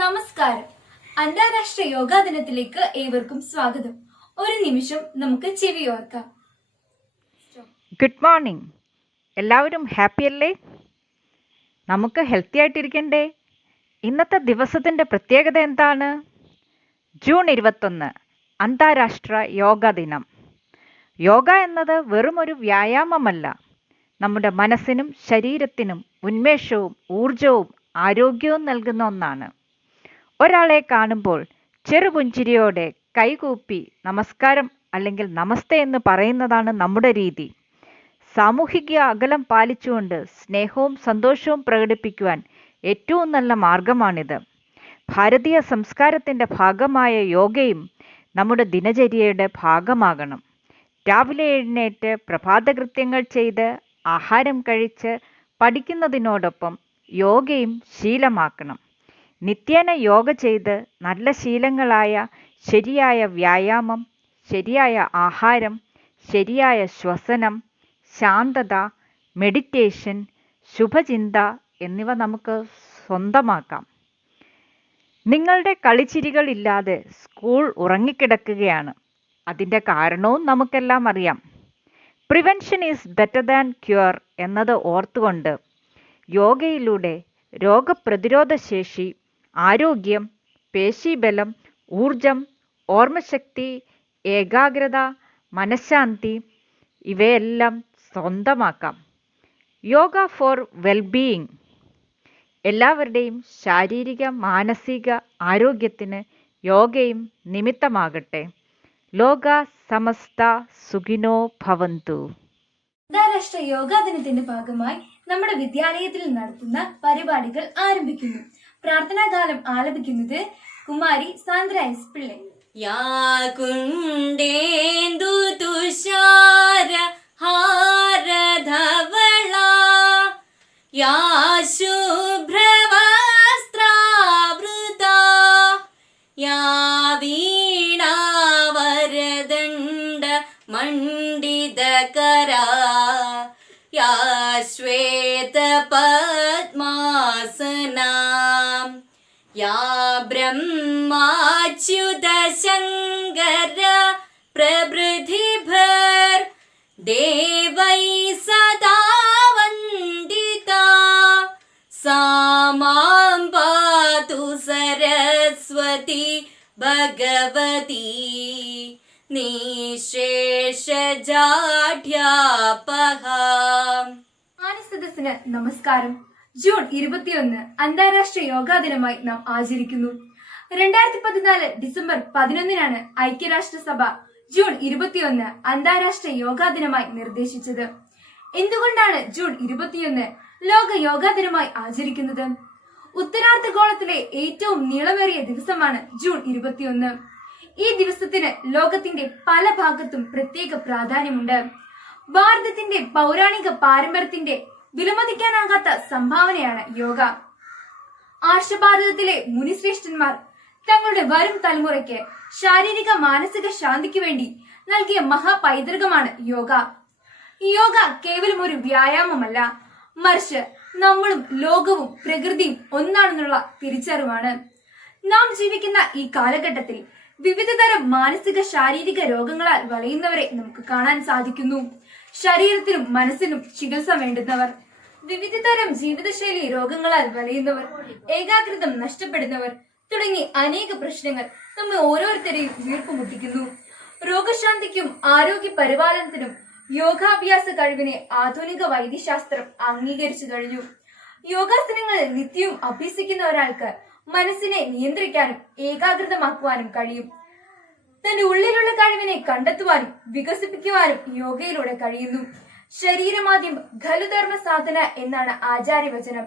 നമസ്കാരം. അന്താരാഷ്ട്ര യോഗാ ദിനത്തിലേക്ക് ഏവർക്കും സ്വാഗതം. ഒരു നിമിഷം നമുക്ക് ചെവിയോർക്കാം. Good morning. എല്ലാവരും ഹാപ്പിയല്ലേ? നമുക്ക് ഹെൽത്തി ആയിട്ടിരിക്കണ്ടേ? ഇന്നത്തെ ദിവസത്തിൻ്റെ പ്രത്യേകത എന്താണ്? ജൂൺ 21 അന്താരാഷ്ട്ര യോഗാ ദിനം. യോഗ എന്നത് വെറും ഒരു വ്യായാമമല്ല, നമ്മുടെ മനസ്സിനും ശരീരത്തിനും ഉന്മേഷവും ഊർജവും ആരോഗ്യവും നൽകുന്ന ഒന്നാണ്. ഒരാളെ കാണുമ്പോൾ ചെറുപുഞ്ചിരിയോടെ കൈകൂപ്പി നമസ്കാരം അല്ലെങ്കിൽ നമസ്തേ എന്ന് പറയുന്നതാണ് നമ്മുടെ രീതി. സാമൂഹിക അകലം പാലിച്ചുകൊണ്ട് സ്നേഹവും സന്തോഷവും പ്രകടിപ്പിക്കുവാൻ ഏറ്റവും നല്ല മാർഗമാണിത്. ഭാരതീയ സംസ്കാരത്തിൻ്റെ ഭാഗമായ യോഗയും നമ്മുടെ ദിനചര്യയുടെ ഭാഗമാകണം. രാവിലെ എഴുന്നേറ്റ് പ്രഭാതകൃത്യങ്ങൾ ചെയ്ത് ആഹാരം കഴിച്ച് പഠിക്കുന്നതിനോടൊപ്പം യോഗയും ശീലമാക്കണം. നിത്യേന യോഗ ചെയ്ത് നല്ല ശീലങ്ങളായ ശരിയായ വ്യായാമം, ശരിയായ ആഹാരം, ശരിയായ ശ്വസനം, ശാന്തത, മെഡിറ്റേഷൻ, ശുഭചിന്ത എന്നിവ നമുക്ക് സ്വന്തമാക്കാം. നിങ്ങളുടെ കളിച്ചിരികളില്ലാതെ സ്കൂൾ ഉറങ്ങിക്കിടക്കുകയാണ്. അതിൻ്റെ കാരണവും നമുക്കെല്ലാം അറിയാം. Prevention is better than cure എന്നത് ഓർത്തുകൊണ്ട് യോഗയിലൂടെ രോഗപ്രതിരോധ ശേഷി, ആരോഗ്യം, പേശീബലം, ഊർജം, ഓർമ്മശക്തി, ഏകാഗ്രത, മനഃശാന്തി ഇവയെല്ലാം സ്വന്തമാക്കാം. Yoga for wellbeing. എല്ലാവരുടെയും ശാരീരിക മാനസിക ആരോഗ്യത്തിന് യോഗയും നിമിത്തമാകട്ടെ. ലോക സമസ്ത സുഖിനോ ഭവന്തു. അന്താരാഷ്ട്ര യോഗാ ദിനത്തിന്റെ ഭാഗമായി നമ്മുടെ വിദ്യാലയത്തിൽ നടത്തുന്ന പരിപാടികൾ ആരംഭിക്കുന്നു. പ്രാർത്ഥനാഗാനം ആലപിക്കുന്നത് കുമാരി സാന്ദ്ര എസ് പിള്ളை. യാ കുണ്ടേന്ദു തുഷാര ഹാരധവള യാ ശുഭ്രവസ്ത്രാവൃത യാ വീണാവരദണ്ഡ മണ്ഡിതകരാ യാ ശ്വേതപദ്മാസനാ യാ ബ്രഹ്മാച്യുത ശങ്കര പ്രഭൃതിഭർ ദേവൈ സദാ വന്ദിതാ സാ മാം പാതു സരസ്വതി ഭഗവതി നിശേഷജാഢ്യാപഹ. മാനസദസ്സിന് നമസ്കാരം. ജൂൺ 21 അന്താരാഷ്ട്ര യോഗാ ദിനമായി നാം ആചരിക്കുന്നു. 2014 ഡിസംബർ 11 ഐക്യരാഷ്ട്രസഭ ജൂൺ 21 അന്താരാഷ്ട്ര യോഗാ ദിനമായി നിർദ്ദേശിച്ചത്. എന്തുകൊണ്ടാണ് ജൂൺ 21 ലോക യോഗാ ദിനമായി ആചരിക്കുന്നത്? ഉത്തരാർദ്ധഗോളത്തിലെ ഏറ്റവും നീളമേറിയ ദിവസമാണ് ജൂൺ 21. ഈ ദിവസത്തിന് ലോകത്തിന്റെ പല ഭാഗത്തും പ്രത്യേക പ്രാധാന്യമുണ്ട്. ഭാരതത്തിന്റെ പൗരാണിക പാരമ്പര്യത്തിന്റെ വിലമതിക്കാനാകാത്ത സംഭാവനയാണ് യോഗ. ആർഷഭാരതത്തിലെ മുനിശ്രേഷ്ഠന്മാർ തങ്ങളുടെ വരും തലമുറയ്ക്ക് ശാരീരിക മാനസിക ശാന്തിക്ക് വേണ്ടി നൽകിയ മഹാപൈതൃകമാണ് യോഗ. യോഗ കേവലം ഒരു വ്യായാമമല്ല, മറിച്ച് നമ്മളും ലോകവും പ്രകൃതിയും ഒന്നാണെന്നുള്ള തിരിച്ചറിവാണ്. നാം ജീവിക്കുന്ന ഈ കാലഘട്ടത്തിൽ വിവിധതരം മാനസിക ശാരീരിക രോഗങ്ങളാൽ വലയുന്നവരെ നമുക്ക് കാണാൻ സാധിക്കുന്നു. ശരീരത്തിനും മനസ്സിനും ചികിത്സ വേണ്ടുന്നവർ, വിവിധതരം ജീവിതശൈലി രോഗങ്ങളാൽ വലയുന്നവർ, ഏകാഗ്രത നഷ്ടപ്പെടുന്നവർ തുടങ്ങി അനേക പ്രശ്നങ്ങൾ നമ്മെ ഓരോരുത്തരെയും വീർപ്പുമുട്ടിക്കുന്നു. രോഗശാന്തിക്കും ആരോഗ്യ പരിപാലനത്തിനും യോഗാഭ്യാസ കഴിവിനെ ആധുനിക വൈദ്യശാസ്ത്രം അംഗീകരിച്ചു കഴിഞ്ഞു. യോഗാസനങ്ങൾ നിത്യവും അഭ്യസിക്കുന്ന ഒരാൾക്ക് മനസ്സിനെ നിയന്ത്രിക്കാനും ഏകാഗ്രതമാക്കുവാനും കഴിയും. തന്റെ ഉള്ളിലുള്ള കഴിവിനെ കണ്ടെത്തുവാനും വികസിപ്പിക്കുവാനും യോഗയിലൂടെ കഴിയുന്നു. ശരീരമാദ്യം ഖലുധർമ്മ സാധന എന്നാണ് ആചാര്യവചനം.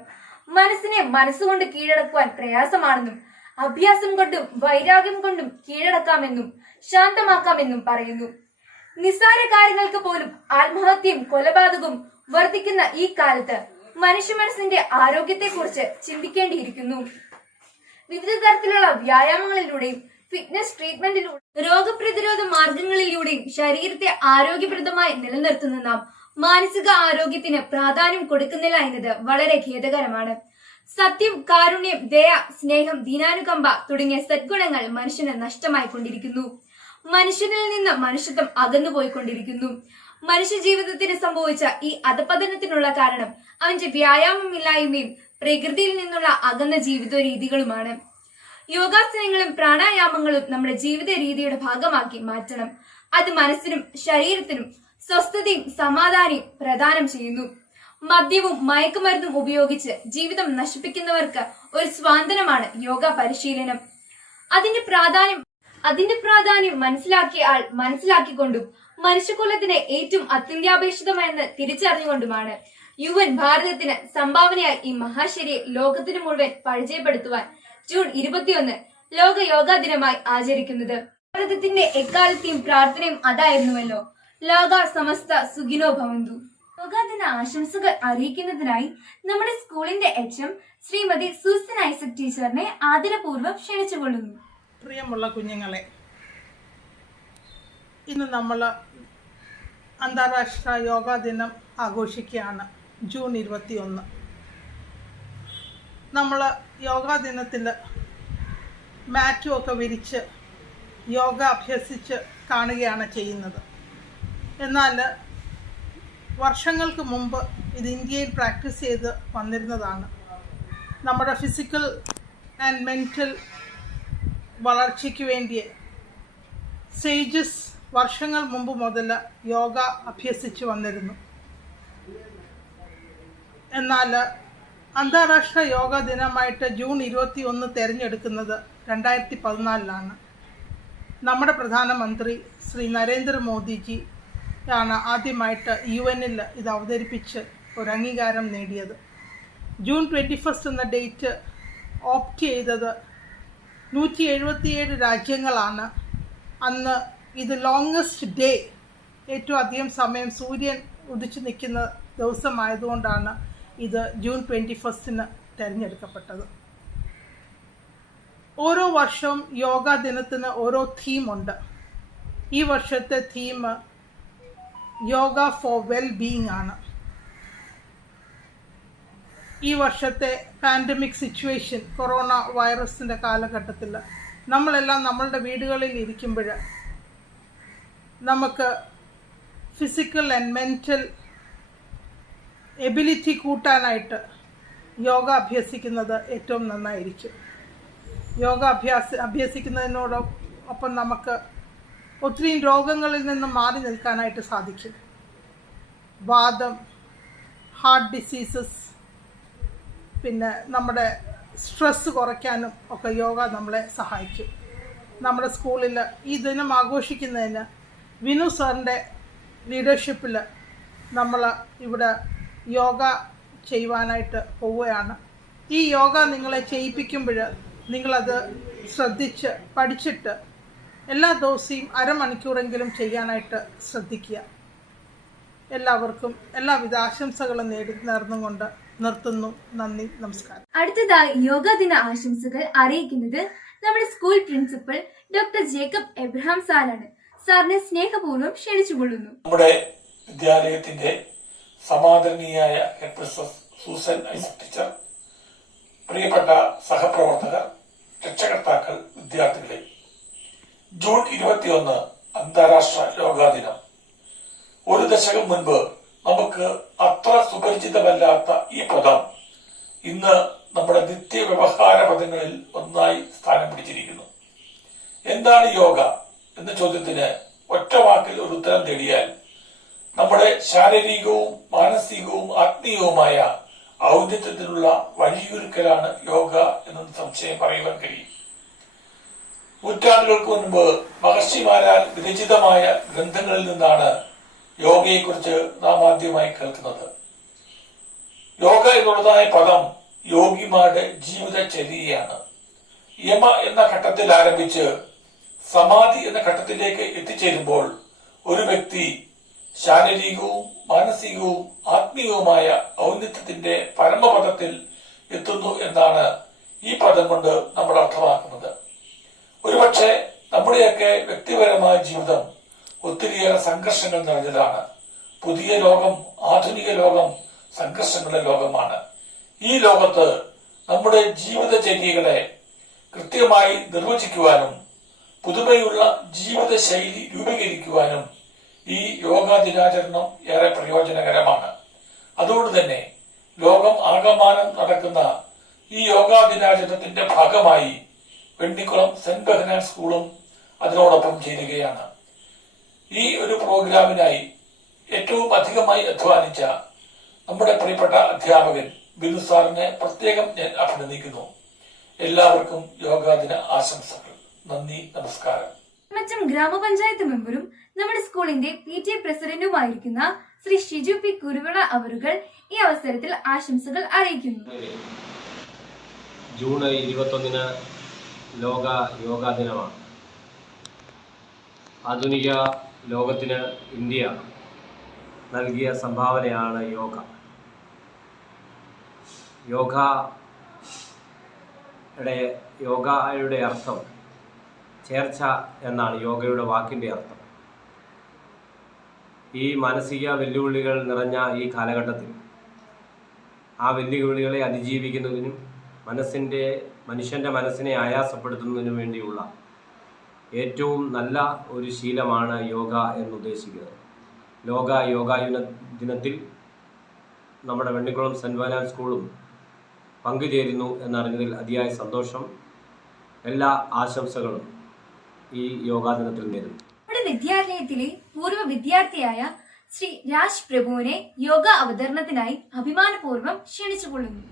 മനസ്സിനെ മനസ്സുകൊണ്ട് കീഴടക്കുവാൻ പ്രയാസമാണെന്നും അഭ്യാസം കൊണ്ടും വൈരാഗ്യം കൊണ്ടും കീഴടക്കാമെന്നും ശാന്തമാക്കാമെന്നും പറയുന്നു. നിസ്സാര കാര്യങ്ങൾക്ക് പോലും ആത്മഹത്യയും കൊലപാതകവും വർദ്ധിക്കുന്ന ഈ കാലത്ത് മനുഷ്യ മനസ്സിന്റെ ആരോഗ്യത്തെക്കുറിച്ച് ചിന്തിക്കേണ്ടിയിരിക്കുന്നു. വിവിധ തരത്തിലുള്ള വ്യായാമങ്ങളിലൂടെയും ഫിറ്റ്നസ് ട്രീറ്റ്മെന്റിലൂടെ രോഗപ്രതിരോധ മാർഗങ്ങളിലൂടെയും ശരീരത്തെ ആരോഗ്യപ്രദമായി നിലനിർത്തുന്ന നാം മാനസിക ആരോഗ്യത്തിന് പ്രാധാന്യം കൊടുക്കുന്നില്ല എന്നത് വളരെ ഖേദകരമാണ്. സത്യം, കാരുണ്യം, ദയ, സ്നേഹം, ദീനാനുകമ്പ തുടങ്ങിയ സദ്ഗുണങ്ങൾ മനുഷ്യന് നഷ്ടമായിക്കൊണ്ടിരിക്കുന്നു. മനുഷ്യനിൽ നിന്ന് മനുഷ്യത്വം അകന്നുപോയിക്കൊണ്ടിരിക്കുന്നു. മനുഷ്യ ജീവിതത്തിന് സംഭവിച്ച ഈ അധപതനത്തിനുള്ള കാരണം അവന്റെ വ്യായാമമില്ലായ്മയും പ്രകൃതിയിൽ നിന്നുള്ള അകന്ന ജീവിത രീതികളുമാണ്. യോഗാസനങ്ങളും പ്രാണായാമങ്ങളും നമ്മുടെ ജീവിത രീതിയുടെ ഭാഗമാക്കി മാറ്റണം. അത് മനസ്സിനും ശരീരത്തിനും സ്വസ്ഥതയും സമാധാനവും പ്രദാനം ചെയ്യുന്നു. മദ്യവും മയക്കുമരുന്നും ഉപയോഗിച്ച് ജീവിതം നശിപ്പിക്കുന്നവർക്ക് ഒരു സ്വാതന്ത്ര്യമാണ് യോഗ പരിശീലനം. അതിന്റെ പ്രാധാന്യം മനസ്സിലാക്കിയ ആൾ മനസ്സിലാക്കിക്കൊണ്ടും മനുഷ്യകുലത്തിന് ഏറ്റവും അത്യന്താപേക്ഷിതമെന്ന് തിരിച്ചറിഞ്ഞുകൊണ്ടുമാണ് UN ഭാരതത്തിന് സംഭാവനയായി ഈ മഹാശരിയെ ലോകത്തിന് മുഴുവൻ പരിചയപ്പെടുത്തുവാൻ ജൂൺ 21 ലോക യോഗാ ദിനമായി ആചരിക്കുന്നത്. ഭാരതത്തിന്റെ എക്കാലത്തെയും പ്രാർത്ഥനയും അതായിരുന്നുവല്ലോ, ലോക സമസ്ത സുഖിനോ ഭവന്തു. യോഗാ ദിന ആശംസകൾ അറിയിക്കുന്നതിനായി നമ്മുടെ സ്കൂളിന്റെ HM ശ്രീമതി സൂസൻ ഐസക് ടീച്ചറിനെ ആദരപൂർവ്വം ക്ഷണിച്ചുകൊള്ളുന്നു. പ്രിയമുള്ള കുഞ്ഞുങ്ങളെ, ഇന്ന് നമ്മൾ അന്താരാഷ്ട്ര യോഗാ ദിനം ആഘോഷിക്കുകയാണ്. ജൂൺ 21. നമ്മൾ യോഗാ ദിനത്തിൽ മാറ്റും ഒക്കെ വിരിച്ച് യോഗ അഭ്യസിച്ച് കാണുകയാണ് ചെയ്യുന്നത്. എന്നാൽ വർഷങ്ങൾക്ക് മുമ്പ് ഇത് ഇന്ത്യയിൽ പ്രാക്ടീസ് ചെയ്ത് വന്നിരുന്നതാണ്. നമ്മുടെ ഫിസിക്കൽ ആൻഡ് മെൻ്റൽ വളർച്ചയ്ക്ക് വേണ്ടി സേജസ് വർഷങ്ങൾ മുമ്പ് മുതൽ യോഗ അഭ്യസിച്ച് വന്നിരുന്നു. എന്നാൽ അന്താരാഷ്ട്ര യോഗ ദിനമായിട്ട് ജൂൺ 21 തിരഞ്ഞെടുക്കുന്നത് 2014 നമ്മുടെ പ്രധാനമന്ത്രി ശ്രീ നരേന്ദ്രമോദിജി ആണ് ആദ്യമായിട്ട് UN ഇത് അവതരിപ്പിച്ച് ഒരു അംഗീകാരം നേടിയത്. ജൂൺ 21 എന്ന ഡേറ്റ് ഓപ്റ്റ് ചെയ്തത് 177 രാജ്യങ്ങളാണ്. അന്ന് ഇത് ലോങ്ങസ്റ്റ് ഡേ, ഏറ്റവും അധികം സമയം സൂര്യൻ ഉദിച്ചു നിൽക്കുന്ന ദിവസമായതുകൊണ്ടാണ് ഇത് ജൂൺ 21 തിരഞ്ഞെടുക്കപ്പെട്ടത്. ഓരോ വർഷവും യോഗാ ദിനത്തിന് ഓരോ തീമുണ്ട്. ഈ വർഷത്തെ theme yoga for well being ആണ്. ഈ വർഷത്തെ പാൻഡമിക് സിറ്റുവേഷൻ, കൊറോണ വൈറസിൻ്റെ കാലഘട്ടത്തിൽ നമ്മളെല്ലാം നമ്മളുടെ വീടുകളിൽ ഇരിക്കുമ്പോൾ നമുക്ക് ഫിസിക്കൽ ആൻഡ് മെൻ്റൽ എബിലിറ്റി കൂട്ടാനായിട്ട് യോഗ അഭ്യസിക്കുന്നത് ഏറ്റവും നന്നായിരിക്കും. യോഗ അഭ്യസിക്കുന്നതിനോടൊപ്പം നമുക്ക് ഒത്തിരി രോഗങ്ങളിൽ നിന്ന് മാറി നിൽക്കാനായിട്ട് സാധിക്കും. വാദം, ഹാർട്ട് ഡിസീസസ്, പിന്നെ നമ്മുടെ സ്ട്രെസ് കുറയ്ക്കാനും ഒക്കെ യോഗ നമ്മളെ സഹായിക്കും. നമ്മുടെ സ്കൂളിൽ ഈ ദിനം ആഘോഷിക്കുന്നതിന് വിനു സാറിൻ്റെ ലീഡർഷിപ്പിൽ നമ്മൾ ഇവിടെ യോഗ ചെയ്യുവാനായിട്ട് പോവുകയാണ്. ഈ യോഗ നിങ്ങളെ ചെയ്യിപ്പിക്കുമ്പോൾ നിങ്ങളത് ശ്രദ്ധിച്ച് പഠിച്ചിട്ട് എല്ലാ ദിവസവും അരമണിക്കൂറെങ്കിലും ചെയ്യാനായിട്ട് ശ്രദ്ധിക്കുക. എല്ലാവർക്കും എല്ലാവിധ ആശംസകളും നേർന്നുകൊണ്ട് നിർത്തുന്നു. നന്ദി, നമസ്കാരം. അടുത്തതായി യോഗാ ദിന ആശംസകൾ അറിയിക്കുന്നത് നമ്മുടെ school principal doctor Jacob Abraham സാറാണ്. സാറിനെ സ്നേഹപൂർവ്വം ക്ഷണിച്ചുകൊള്ളുന്നു. നമ്മുടെ വിദ്യാലയത്തിന്റെ സമാദരണീയായ headmistress Susan Isaac teacher, പ്രിയപ്പെട്ട സഹപ്രവർത്തകർ, രക്ഷകർത്താക്കൾ, വിദ്യാർത്ഥികളെ, ജൂൺ 21 അന്താരാഷ്ട്ര യോഗാ ദിനം. ഒരു ദശകം മുൻപ് നമുക്ക് അത്ര സുപരിചിതമല്ലാത്ത ഈ പദം ഇന്ന് നമ്മുടെ നിത്യവ്യവഹാര പദങ്ങളിൽ ഒന്നായി സ്ഥാനം പിടിച്ചിരിക്കുന്നു. എന്താണ് യോഗ എന്ന ചോദ്യത്തിന് ഒറ്റ വാക്കിൽ ഒരു ഉത്തരം തേടിയാൽ നമ്മുടെ ശാരീരികവും മാനസികവും ആത്മീയവുമായ ഔന്നത്യത്തിനുള്ള വഴിയൊരുക്കലാണ് യോഗ എന്ന സംശയം പറയുവാൻ കഴിയും. നൂറ്റാണ്ടുകൾക്ക് മുൻപ് മഹർഷിമാരാൽ വിരചിതമായ ഗ്രന്ഥങ്ങളിൽ നിന്നാണ് യോഗയെക്കുറിച്ച് നാം ആദ്യമായി കേൾക്കുന്നത്. യോഗ എന്നുള്ളതായ പദം യോഗിമാരുടെ ജീവിതചര്യയാണ്. യമ എന്ന ഘട്ടത്തിൽ ആരംഭിച്ച് സമാധി എന്ന ഘട്ടത്തിലേക്ക് എത്തിച്ചേരുമ്പോൾ ഒരു വ്യക്തി ശാരീരികവും മാനസികവും ആത്മീയവുമായ ഔന്നത്യത്തിന്റെ പരമപദത്തിൽ എത്തുന്നു എന്നാണ് ഈ പദം കൊണ്ട് നമ്മൾ അർത്ഥമാക്കുന്നത്. ഒരുപക്ഷെ നമ്മുടെയൊക്കെ വ്യക്തിപരമായ ജീവിതം ഒത്തിരിയേറെ സംഘർഷങ്ങൾ നിറഞ്ഞതാണ്. പുതിയ ലോകം, ആധുനിക ലോകം സംഘർഷങ്ങളുടെ ലോകമാണ്. ഈ ലോകത്ത് നമ്മുടെ ജീവിതചര്യകളെ കൃത്യമായി നിർവചിക്കുവാനും പുതുമയുള്ള ജീവിതശൈലി രൂപീകരിക്കുവാനും ഈ യോഗാ ദിനാചരണം ഏറെ പ്രയോജനകരമാണ്. അതുകൊണ്ട് തന്നെ ലോകം ആകമാനം നടക്കുന്ന ഈ യോഗാ ദിനാചരണത്തിന്റെ ഭാഗമായി വെണ്ണിക്കുളം സെന്റ് ബെഹനാൻ സ്കൂളും അതിനോടൊപ്പം ചേരുകയാണ്. ഈ ഒരു പ്രോഗ്രാമിനായി ഏറ്റവും അധികമായി അധ്വാനിച്ച നമ്മുടെ പ്രിയപ്പെട്ട അധ്യാപകൻ ബിനു സാറിനെ പ്രത്യേകം ഞാൻ അഭിനന്ദിക്കുന്നു. എല്ലാവർക്കും യോഗാ ദിന ആശംസകൾ. നന്ദി, നമസ്കാരം. മറ്റം ഗ്രാമപഞ്ചായത്ത് മെമ്പറും നമ്മുടെ സ്കൂളിന്റെ PTA പ്രസിഡന്റുമായിരിക്കുന്ന ശ്രീ ഷിജു പി കുരുവിള അവരുകൾ ഈ അവസരത്തിൽ ആശംസകൾ അറിയിക്കുന്നു. ജൂൺ 21 ലോക യോഗാ ദിനമാണ്. ആധുനിക ലോകത്തിന് ഇന്ത്യ നൽകിയ സംഭാവനയാണ് യോഗ. യോഗയുടെ അർത്ഥം ചേർച്ച എന്നാണ് യോഗയുടെ വാക്കിൻ്റെ അർത്ഥം. ഈ മാനസിക വെല്ലുവിളികൾ നിറഞ്ഞ ഈ കാലഘട്ടത്തിൽ ആ വെല്ലുവിളികളെ അതിജീവിക്കുന്നതിനും മനുഷ്യൻ്റെ മനസ്സിനെ ആയാസപ്പെടുത്തുന്നതിനു വേണ്ടിയുള്ള ഏറ്റവും നല്ല ഒരു ശീലമാണ് യോഗ എന്നുദ്ദേശിക്കുന്നത്. ലോക യോഗാ ദിനത്തിൽ നമ്മുടെ വെണ്ണിക്കുളം സെന്റ് ബെഹനാൻ സ്കൂളും പങ്കുചേരുന്നു എന്നറിഞ്ഞതിൽ അതിയായ സന്തോഷം. എല്ലാ ആശംസകളും ഈ യോഗാ ദിനത്തിൽ നേരുന്നു. നമ്മുടെ വിദ്യാലയത്തിലെ പൂർവ്വ വിദ്യാർത്ഥിയായ ശ്രീ രാജ് പ്രഭുവിനെ യോഗ അവതരണത്തിനായി അഭിമാനപൂർവ്വം ക്ഷണിച്ചുകൊള്ളുന്നു.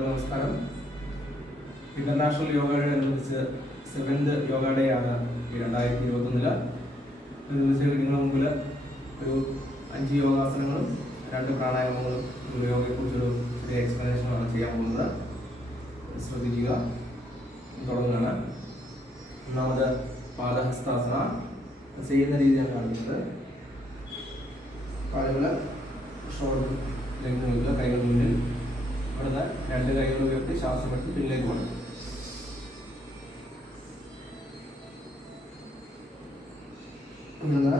നമസ്കാരം. ഇന്റർനാഷണൽ യോഗ ഡേ അനുബന്ധിച്ച് 7th യോഗ ഡേ ആണ് 2021. അനുബന്ധിച്ച് നിങ്ങളുടെ മുമ്പിൽ ഒരു 5 യോഗാസനങ്ങളും 2 പ്രാണായാമങ്ങളും യോഗയെക്കുറിച്ചൊരു ചെറിയ എക്സ്പ്ലനേഷനാണ് ചെയ്യാൻ പോകുന്നത്. ശ്രദ്ധിക്കുക. തുടങ്ങുകയാണ്. ഒന്നാമത് പാദഹസ്താസന. ചെയ്യുന്ന രീതിയാണ് കാണിക്കുന്നത്. കാലുകൾ ഷോൾഡർ ലെങ്ത് വയ്ക്കുക, കൈകൾ മുന്നിൽ. അവിടുന്ന് 2 കൈകൾ ഉയർത്തി ശ്വാസം എടുത്ത് പിന്നിലേക്ക് പോകണം. ഇവിടുന്ന്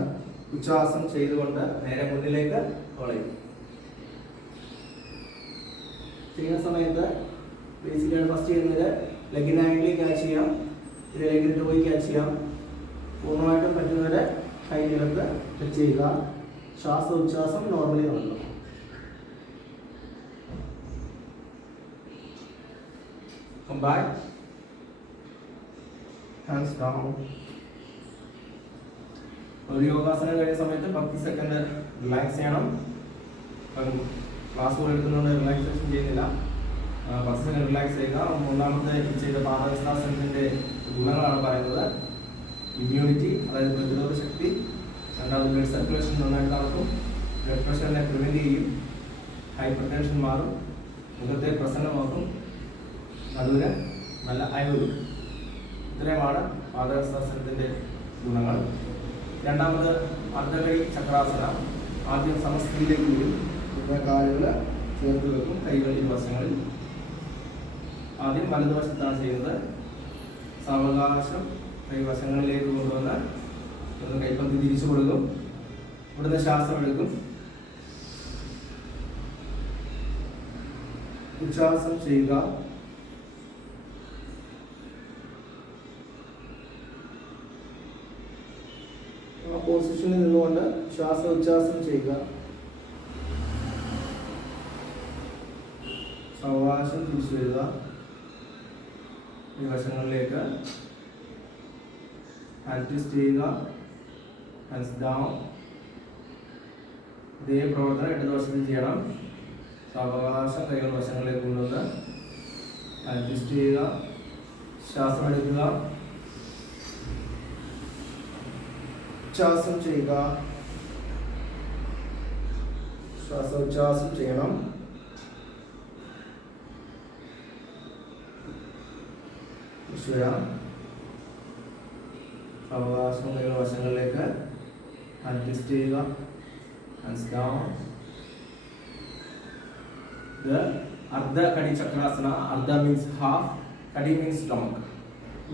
ഉച്ഛ്വാസം ചെയ്തുകൊണ്ട് നേരെ മുന്നിലേക്ക് വളയും. ചെയ്യുന്ന സമയത്ത് ബേസിക്കലി ഫസ്റ്റ് ചെയ്യുന്നത് ലെഗിന് ആംഗിളിൽ ക്യാച്ച് ചെയ്യാം, പിന്നെ ലെഗിന് ടോയിൽ ക്യാച്ച് ചെയ്യാം. പൂർണ്ണമായിട്ടും പറ്റുന്നവരെ കൈ നിലത്ത് ടച്ച് ചെയ്യുക. ഉച്ഛ്വാസം നോർമലി നടക്കുക. Come back. Hands down. ഒരു യോഗാസനം കഴിഞ്ഞ സമയത്ത് 10 സെക്കൻഡ് റിലാക്സ് ചെയ്യണം. ക്ലാസ് പോലെ എടുക്കുന്നതുകൊണ്ട് റിലാക്സേഷൻ ചെയ്യുന്നില്ല. 10 സെക്കൻഡ് റിലാക്സ് ചെയ്യുക. മൂന്നാമത്തെ ചെയ്ത പാദഹസ്താസനത്തിൻ്റെ ഗുണങ്ങളാണ് പറയുന്നത്. ഇമ്മ്യൂണിറ്റി, അതായത് പ്രതിരോധ ശക്തി. രണ്ടാമത് ബ്ലഡ് സർക്കുലേഷൻ നന്നായിട്ട് നടക്കും. ബ്ലഡ് പ്രഷറിനെ പ്രിവെൻറ്റ് ചെയ്യും. ഹൈപ്പർ ടെൻഷൻ മാറും. മുഖത്തെ പ്രസന്നമാക്കും. നടുവിന് നല്ല അയവ്. ഇത്രയുമാണ് പാദഹസ്താസനത്തിൻ്റെ ഗുണങ്ങൾ. രണ്ടാമത് അർദ്ധകൈ ചക്രാസന. ആദ്യം സമസ്ഥിതിയിലേക്ക് വരും, പിന്നെ കാലുകൾ ചേർത്ത് വെക്കും, കൈകൾ ഇരുവശങ്ങളിൽ. ആദ്യം വലതുവശത്താണ് ചെയ്യുന്നത്. സാവകാശം കൈവശങ്ങളിലേക്ക് കൊണ്ടുവന്ന് ഒന്ന് കൈപ്പത്തി തിരിച്ചു കൊടുക്കും. ഇവിടുന്ന് ശ്വാസം എടുക്കും. ഉച്ഛ്വാസം ചെയ്യുക. പൊസിഷനിൽ നിന്നുകൊണ്ട് ഉച്ഛ്വാസം ചെയ്യുക. സാവകാശം തിരിച്ചു വരിക. ഈ വശങ്ങളിലേക്ക് ഹാൻഡ് ട്വിസ്റ്റ് ചെയ്യുക. Hands down. ഇതേ പ്രവർത്തനം ഇടതുവശത്തിൽ ചെയ്യണം. സാവകാശം കൈകൾ വശങ്ങളിലേക്ക് കൊണ്ടുവന്ന് ഹാൻഡ് ട്വിസ്റ്റ് ചെയ്യുക. ശ്വാസം എടുക്കുക. ഉച്ഛ്വാസം ചെയ്യുക. ഉച്ഛ്വാസം ചെയ്യണം. സാവകാശം കൈകൾ വശങ്ങളിലേക്ക് ഹാൻഡ് ട്വിസ്റ്റ് ചെയ്യുക. Hands down. ഇത് അർദ്ധ കടി ചക്രാസന. അർദ്ധ മീൻസ് ഹാഫ്, കടി മീൻസ് സ്റ്റൊമക്ക്.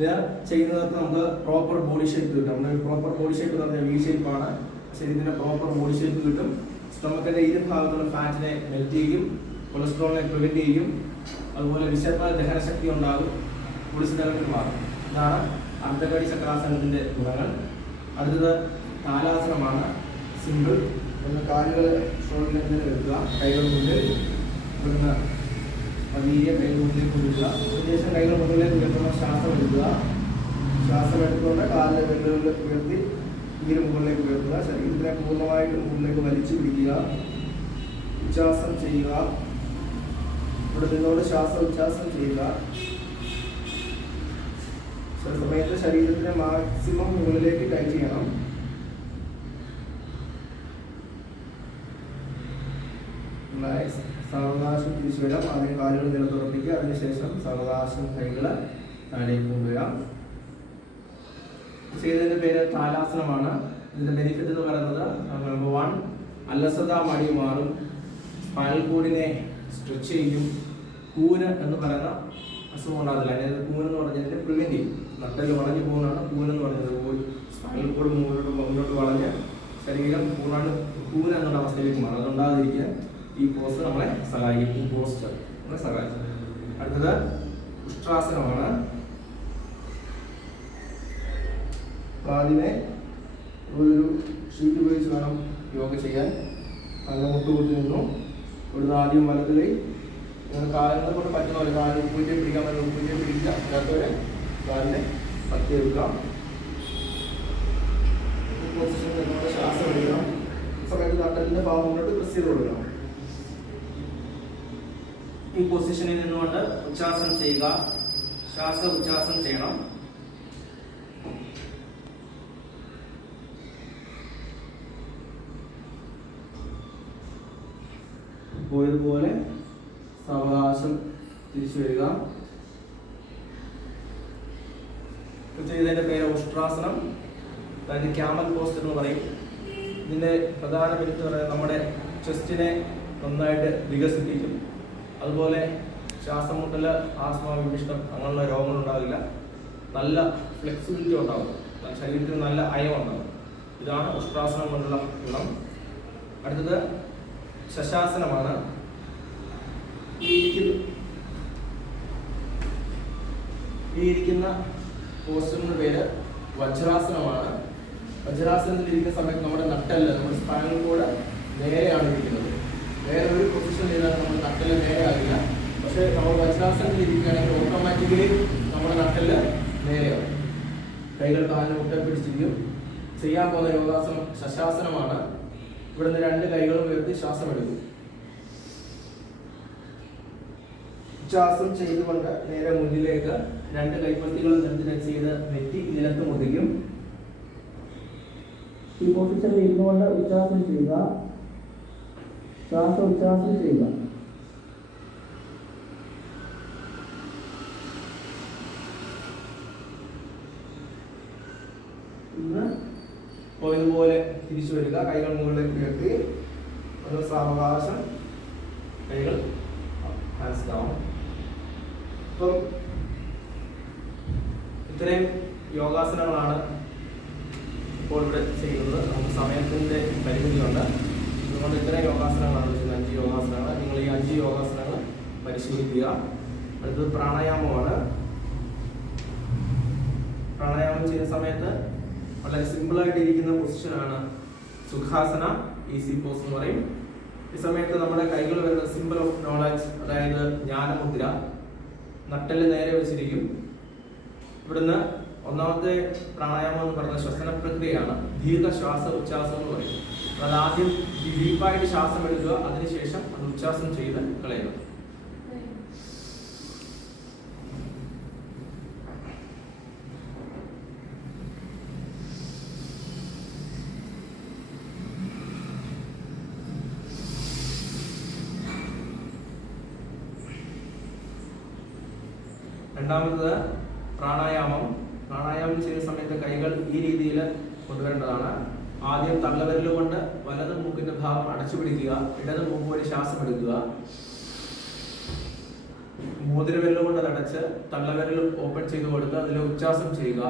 ഇത് ചെയ്യുന്നവർക്ക് നമുക്ക് പ്രോപ്പർ ബോഡി ഷേപ്പ് കിട്ടും. നമ്മുടെ പ്രോപ്പർ ബോഡി ഷേപ്പ് എന്ന് പറഞ്ഞാൽ വി ഷേപ്പാണ്. ശരീരത്തിന് പ്രോപ്പർ ബോഡി ഷേപ്പ് കിട്ടും. സ്റ്റൊമക്കിന്റെ ഇരു ഭാഗത്തുള്ള ഫാറ്റിനെ മെൽറ്റ് ചെയ്യും, കൊളസ്ട്രോളിനെ പ്രിവെന്റ് ചെയ്യും, അതുപോലെ വിശർമ്മ ദഹനശക്തി ഉണ്ടാകും, കുളിച്ച് മാറും. ഇതാണ് അർദ്ധകടി ചക്രാസനത്തിന്റെ ഗുണങ്ങൾ. അടുത്തത് താലാസനമാണ്. സിമ്പിൾ. ഒന്ന് കാലുകൾ ഷോൾഡറിൽ വെക്കുക, കൈകൾ മുന്നിൽ, ഇവിടുന്ന് പതിയെ കൈകൾ മുന്നിലേക്ക് കൊടുക്കുക. അതിനുശേഷം കൈകൾ മുന്നിലേക്ക് ഉയർത്തുന്ന ശ്വാസം എടുക്കുക. ശ്വാസം എടുത്തുകൊണ്ട് കാലിലെ വെല്ലുവിളി ഉയർത്തി ഇങ്ങനെ മുകളിലേക്ക് ഉയർത്തുക. ശരീരത്തിനെ പൂർണ്ണമായിട്ടും മുകളിലേക്ക് വലിച്ചു പിടിക്കുക. ഉച്ഛ്വാസം ചെയ്യുക. ഇവിടെ നിന്നോട് ഉച്ഛ്വാസം ചെയ്യുക. ചില സമയത്ത് ശരീരത്തിനെ മാക്സിമം മുകളിലേക്ക് ടൈറ്റ് ചെയ്യണം. സാവകാശം തിരിച്ചു വരാം. ആദ്യം കാലുകൾ നിലത്തുറപ്പിക്കുക. അതിനുശേഷം സാവകാശം കൈകൾ താഴേക്ക് കൊണ്ടുവരാം. ചെയ്തതിന്റെ പേര് താലാസനമാണ്. ഇതിന്റെ ബെനിഫിറ്റ് എന്ന് പറയുന്നത് നമ്പർ 1, അലസത മടി മാറും, സ്പൈനൽ കോഡിനെ സ്ട്രെച്ച് ചെയ്യും, കൂന് എന്ന് പറയുന്ന അസുഖം ഉണ്ടാകില്ല. അതായത് കൂന് എന്ന് പറഞ്ഞതിന് പ്രിവെന്റ് ചെയ്യും. നട്ടല് വളഞ്ഞു പോകുന്നതാണ് കൂനെന്ന് പറയുന്നത്. സ്പൈനൽ കോഡ് മുന്നോട്ട് വളഞ്ഞ് ശരീരം പൂർണ്ണമായിട്ട് കൂന എന്നുള്ള അവസ്ഥയിലേക്ക് മാറും. അതുണ്ടാകാതിരിക്കാൻ ഈ പോസ് നമ്മളെ സഹായിക്കും. ഈ പോസ്റ്റർ നമ്മളെ സഹായിക്കും. അടുത്തത് ഉഷ്ട്രാസനമാണ്. ആദ്യമേ ഒരു ഷീറ്റ് ഉപയോഗിച്ച് വേണം യോഗ ചെയ്യാൻ. നല്ല മുട്ടുകൂട്ടി നിന്നു. ഇവിടുന്ന് ആദ്യം വലത് കൈ കാലുകളെ കൊണ്ട് പറ്റുന്ന പോലെ കാലിൽ ഉപ്പൂറ്റേ പിടിക്കാൻ പറ്റുന്ന ഉപ്പൂറ്റേ പിടിക്കുക. അല്ലാത്തവരെ കാലിനെ പറ്റി വെക്കാം. പൊസിഷൻ നിന്നുകൊണ്ട് ശ്വാസം എടുക്കണം. സമയത്ത് നട്ടലിന്റെ ഭാഗം മുന്നോട്ട് പ്രസ് ചെയ്ത് കൊടുക്കണം. ഈ പൊസിഷനിൽ നിന്നുകൊണ്ട് ഉച്ഛ്വാസം ചെയ്യുക. ഉച്ഛ്വാസം ചെയ്യണം. പോയതുപോലെ സാവകാശം തിരിച്ചു വരിക. ചെയ്തതിന്റെ പേര് ഉഷ്ട്രാസനം, അതായത് ക്യാമൽ പോസ്റ്റ് എന്ന് പറയും. ഇതിന്റെ പ്രധാന ബെനിഫിറ്റ് പറയുന്നത് നമ്മുടെ ചെസ്റ്റിനെ നന്നായിട്ട് വികസിപ്പിക്കും. അതുപോലെ ശ്വാസം മുട്ടല്, ആസ്മ, വിമിഷ്ടം അങ്ങനെയുള്ള രോഗങ്ങൾ ഉണ്ടാവില്ല. നല്ല ഫ്ലെക്സിബിലിറ്റി ഉണ്ടാകും. ശരീരത്തിന് നല്ല അയം ഉണ്ടാകും. ഇതാണ് ഉഷ്ട്രാസനം കൊണ്ടുള്ള ഗുണം. അടുത്തത് ശശാസനമാണ്. ഈ ഇരിക്കുന്ന പോസ്റ്ററിന്റെ പേര് വജ്രാസനമാണ്. വജ്രാസനത്തിൽ ഇരിക്കുന്ന സമയത്ത് നമ്മുടെ നട്ടല്, നമ്മുടെ സ്പൈനൽ കോഡ് നേരെയാണ് ഇരിക്കുന്നത്. വേറെ ഒരു പൊസിഷൻ ചെയ്താൽ നമ്മുടെ നട്ടല് നേരെ ആകില്ല. പക്ഷേ നമ്മൾ വജ്രാസനത്തിൽ ഇരിക്കുകയാണെങ്കിൽ ഓട്ടോമാറ്റിക്കലി നമ്മുടെ നട്ടല് നേരെയാവും. കൈകൾ കാലിന് മുട്ട പിടിച്ചിരിക്കും. ചെയ്യാൻ പോകുന്ന യോഗാസനം ശശാസനമാണ്. ഇവിടുന്ന് 2 കൈകളും ഉയർത്തി ശ്വാസം എടുക്കും. ശ്വാസം ചെയ്തുകൊണ്ട് നേരെ മുന്നിലേക്ക് 2 കൈപ്പത്തികളും നിലത്ത് ചെയ്ത് നെറ്റി നിലത്ത് മുതിക്കും. ഈ പൊസിഷനിൽ ഇരുന്നുകൊണ്ട് ഉച്ഛ്വാസം ചെയ്യുക. ഉച്ഛ്വാസം ചെയ്യുക. ഇതുപോലെ തിരിച്ചു വരിക. കൈകൾ മുകളിലേക്ക് ഉയർത്തി ഒരു സാവകാശം കൈകൾ ഹാൻഡ്സ് ഡൗൺ. അപ്പം ഇത്രയും യോഗാസനങ്ങളാണ് ഇപ്പോൾ ഇവിടെ ചെയ്യുന്നത്. നമുക്ക് സമയത്തിൻ്റെ പരിമിതിയുണ്ട്. അതുകൊണ്ട് ഇത്രയും യോഗാസനങ്ങളാണ് ചെയ്യുന്നത്. 5 യോഗാസനങ്ങൾ. നിങ്ങൾ ഈ 5 യോഗാസനങ്ങൾ പരിശീലിക്കുക. അടുത്തത് പ്രാണായാമമാണ്. പ്രാണായാമം ചെയ്യുന്ന സമയത്ത് വളരെ സിമ്പിളായിട്ട് ഇരിക്കുന്ന പൊസിഷനാണ് സുഖാസന, ഈസി പോസ് എന്ന് പറയും. ഈ സമയത്ത് നമ്മുടെ കൈകൾ വരുന്ന സിമ്പിൾ ഓഫ് നോളജ്, അതായത് ജ്ഞാനമുദ്ര. നട്ടല് നേരെ വെച്ചിരിക്കും. ഇവിടുന്ന് ഒന്നാമത്തെ പ്രാണായാമം എന്ന് പറയുന്ന ശ്വസന പ്രക്രിയയാണ്. ദീർഘശ്വാസ ഉച്ഛ്വാസം എന്ന് പറയും. അത് ആദ്യം ഡീപ്പായിട്ട് ശ്വാസം എടുക്കുക, അതിനുശേഷം അത് ഉച്ഛ്വാസം ചെയ്ത് കളയുക. രണ്ടാമത് പ്രാണായാമം. പ്രാണായാമം ചെയ്യുന്ന സമയത്ത് കൈകൾ ഈ രീതിയിൽ കൊണ്ടുവരേണ്ടതാണ്. ആദ്യം തള്ളവിരൽ കൊണ്ട് വലത് മൂക്കിന്റെ ഭാഗം അടച്ചു പിടിക്കുക. ഇടത് മൂക്ക് വഴി ശ്വാസം എടുക്കുക. മോതിരവിരൽ കൊണ്ട് നടച്ച് തള്ളവിരൽ ഓപ്പൺ ചെയ്ത് കൊടുത്ത് അതിൽ ഉച്ഛ്വാസം ചെയ്യുക.